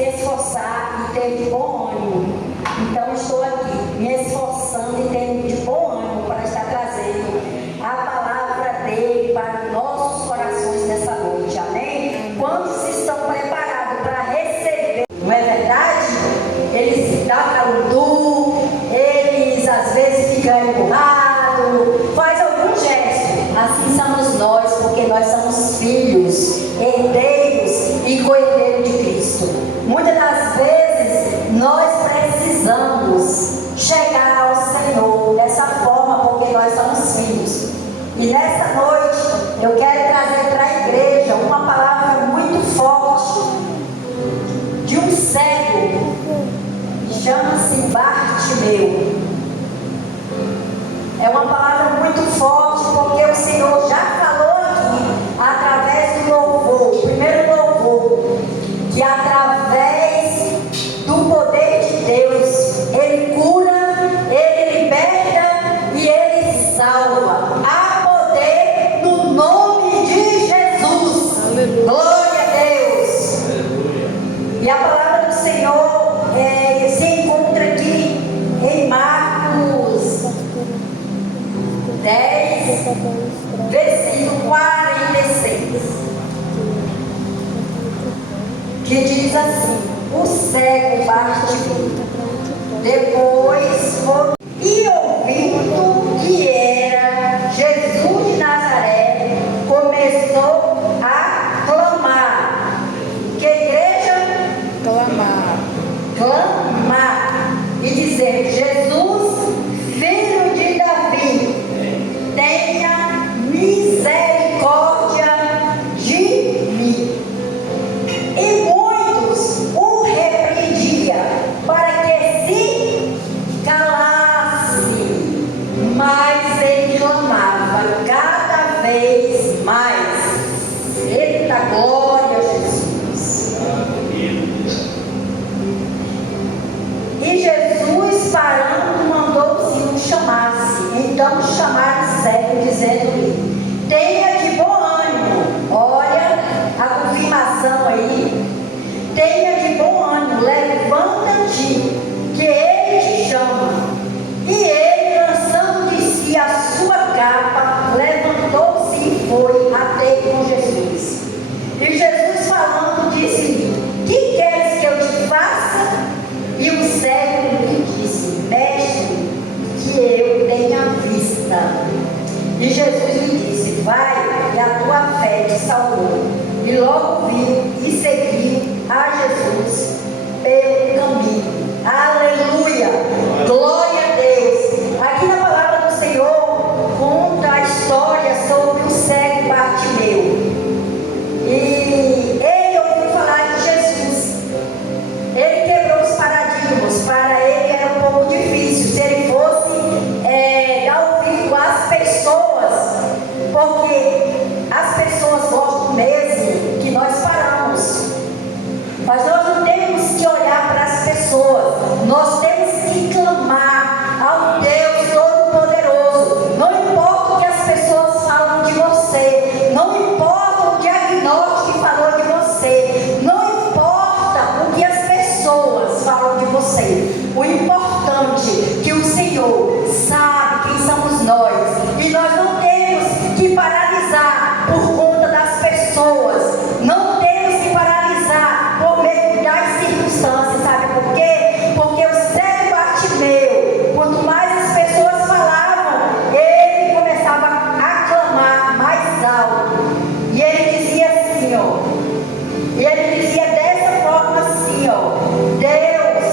se esforçar e ter de bom ânimo. Então estou aqui, me esforçando e tendo de bom ânimo para estar trazendo a palavra dele para os nossos corações nessa noite. Amém? Quantos estão preparados para receber? Não é verdade? Eles dão carudu, eles às vezes ficam empurrados, faz algum gesto. Assim somos nós, porque nós somos filhos, herdeiros e co-herdeiros de Cristo. Muitas das vezes nós precisamos chegar ao Senhor dessa forma, porque nós somos filhos. E nessa noite eu quero trazer para a igreja uma palavra muito forte de um cego, chama-se Bartimeu. É uma palavra muito forte, porque o Senhor já falou aqui, através do louvor, o primeiro louvor, que através do poder de Deus, Ele cura, Ele liberta e Ele salva. Há poder no nome de Jesus. Aleluia. Glória a Deus. Aleluia. E a palavra do Senhor se encontra aqui em Marcos 10, versículo 46, que diz assim: o cego Bartimeu, depois foi, e ouvindo que era Jesus de Nazaré, começou a clamar. Que igreja? Clamar e dizer: Jesus, filho de Davi, tenha misericórdia de mim. E muitos o repreendiam para que se calasse, mas ele clamava cada vez mais. Eita glória a Jesus! E Jesus, parando, mandou que o chamasse. Então chamaram o cego, dizendo-lhe: tenha de bom ânimo. Olha a confirmação aí. Tenha de bom ânimo, levanta-te, que ele te chama. E ele, lançando de si a sua capa, levantou-se e foi a ter com Jesus. E Jesus, falando, disse-lhe: que queres que eu te faça? E o cego lhe disse: mestre, que eu tenha vista. E Jesus lhe disse: vai, e a tua fé te salvou. E logo viu e seguiu a Jesus pelo caminho. Aleluia! Glória a Deus! Aqui na palavra do Senhor conta a história sobre o cego Bartimeu. E ele ouviu falar de Jesus. Ele quebrou os paradigmas. Para ele era um pouco difícil se ele fosse dar ouvido às pessoas, porque as pessoas gostam mesmo que nós paramos. Mas nós não temos que olhar para as pessoas, nós temos que clamar ao Deus Todo-Poderoso. Não importa o que as pessoas falam de você, não importa o diagnóstico que falou de você, não importa o que as pessoas falam de você. O importante é que o Senhor sabe quem somos nós, e nós não temos que paralisar por conta das pessoas, não temos que paralisar por meio das circunstâncias. Sabe por quê? Porque o cego Bartimeu, quanto mais as pessoas falavam, ele começava a clamar mais alto, e ele dizia assim, e ele dizia dessa forma assim, Deus,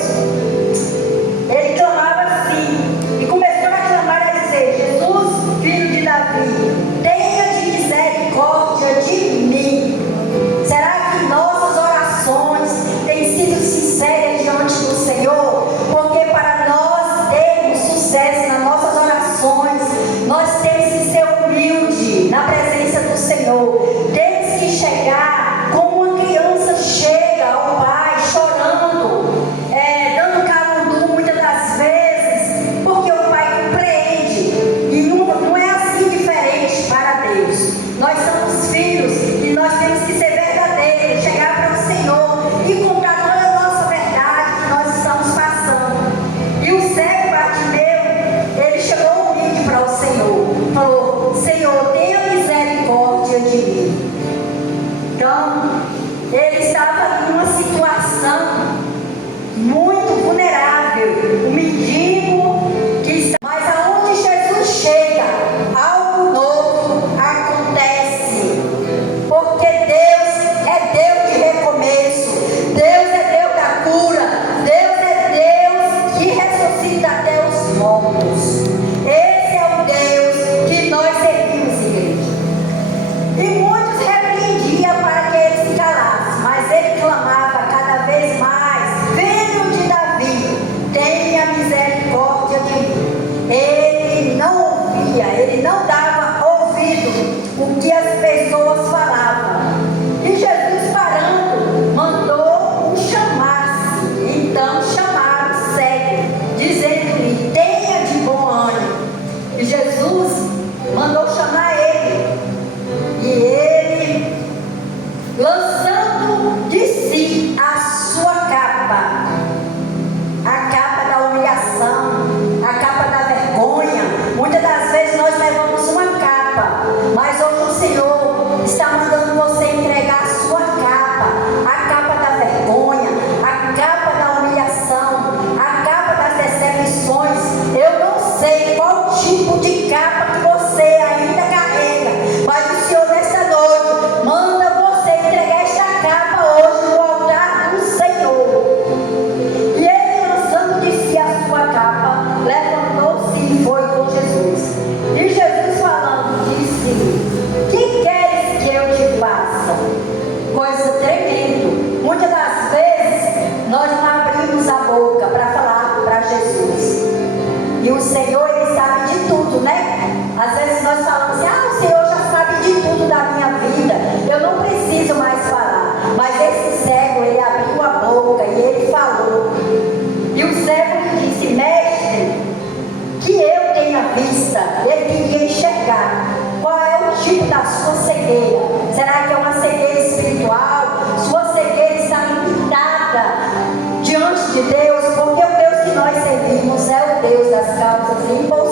limpa